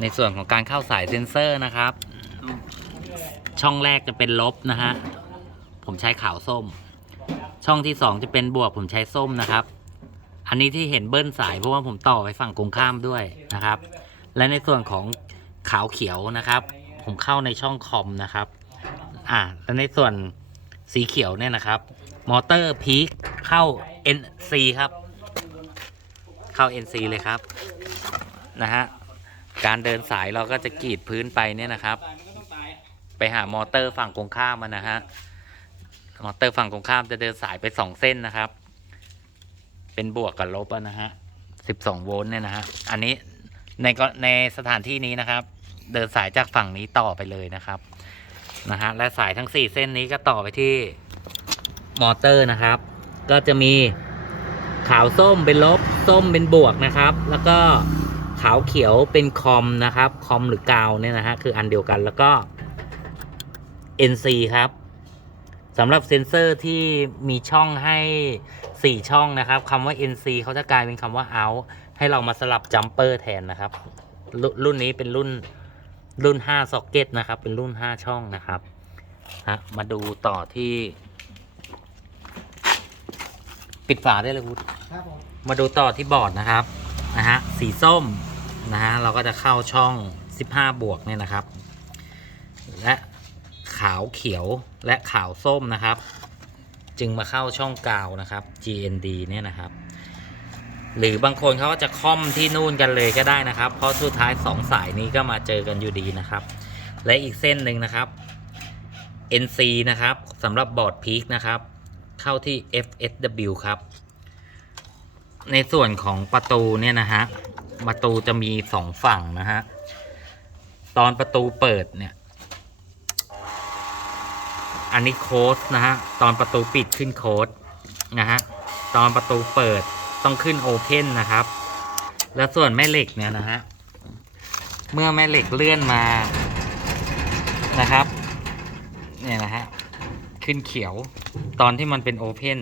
ในส่วนของการเข้าสายเซ็นเซอร์นะครับ ช่องแรกจะเป็นลบนะฮะ ผมใช้ขาวส้ม ช่องที่สองจะเป็นบวกผมใช้ส้มนะครับ อันนี้ที่เห็นเบิ้ลสายเพราะว่าผมต่อไปฝั่งตรงข้ามด้วยนะครับ และในส่วนของขาวเขียวนะครับ ผมเข้าในช่องคอมนะครับ อ่าและในส่วนสีเขียวเนี่ยนะครับ มอเตอร์พีคเข้า NC ครับ เข้า NC เลยครับ นะฮะ การเดินสายเราก็จะกรีดพื้นไปเนี่ยนะครับ ไปหามอเตอร์ฝั่งตรงข้ามมันนะฮะมอเตอร์ฝั่งตรงข้ามจะเดินสายไปสองเส้นนะครับ เป็นบวกกับลบนะฮะสิบสองโวลต์เนี่ยนะฮะอันนี้ในก็ในสถานที่นี้นะครับ เดินสายจากฝั่งนี้ต่อไปเลยนะครับนะฮะและสายทั้งสี่เส้นนี้ก็ต่อไปที่มอเตอร์นะครับ ก็จะมีขาวส้มเป็นลบส้มเป็นบวกนะครับ แล้วก็าวเขียวเป็นคอมนะครับ คอมหรือกาวเนี่ยนะฮะคืออันเดียวกันแล้วก็ NC ครับสำหรับเซ็นเซอร์ที่มีช่องให้ 4 ช่องนะครับคำว่า NC เขาจะกลายเป็นคำว่า out ให้เรามาสลับจัมเปอร์แทนนะครับรรุ่นนี้เป็นรุ่นรุ่น 5 ซ็อกเก็ตนะครับ เป็นรุ่น 5 ช่องนะครับฮะมาดูต่อที่ ปิดฝาได้เลยคุณครับผมมาดูต่อที่บอร์ดนะครับนะฮะสีส้ม นะฮะเราก็จะเข้าช่อง 15 บวกเนี่ยนะครับ และขาวเขียวและขาวส้มนะครับ จึงมาเข้าช่องกาวนะครับ GND เนี่ยนะครับ หรือบางคนเขาก็จะค่อมที่นู่นกันเลยก็ได้นะครับ เพราะสุดท้ายสองสายนี้ก็มาเจอกันอยู่ดีนะครับ และอีกเส้นหนึ่งนะครับ NC นะครับสำหรับบอร์ดพีคนะครับ เข้าที่ FSW ครับ ในส่วนของประตูเนี่ยนะฮะ ประตูจะมีสองฝั่งนะฮะ ตอนประตูเปิดเนี่ย อันนี้โค้ดนะฮะ ตอนประตูปิดขึ้นโค้ดนะฮะ ตอนประตูเปิดต้องขึ้นโอเพนนะครับ แล้วส่วนแม่เหล็กเนี่ยนะฮะ เมื่อแม่เหล็กเลื่อนมานะครับ เนี่ยนะฮะ ขึ้นเขียว ตอนที่มันเป็นโอเพน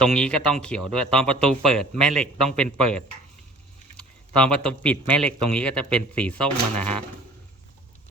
ตรงนี้ก็ต้องเขียวด้วย ตอนประตูเปิดแม่เหล็กต้องเป็นเปิด ตอนประตูปิดแม่เหล็กตรงนี้ก็จะเป็นสีส้มนะฮะ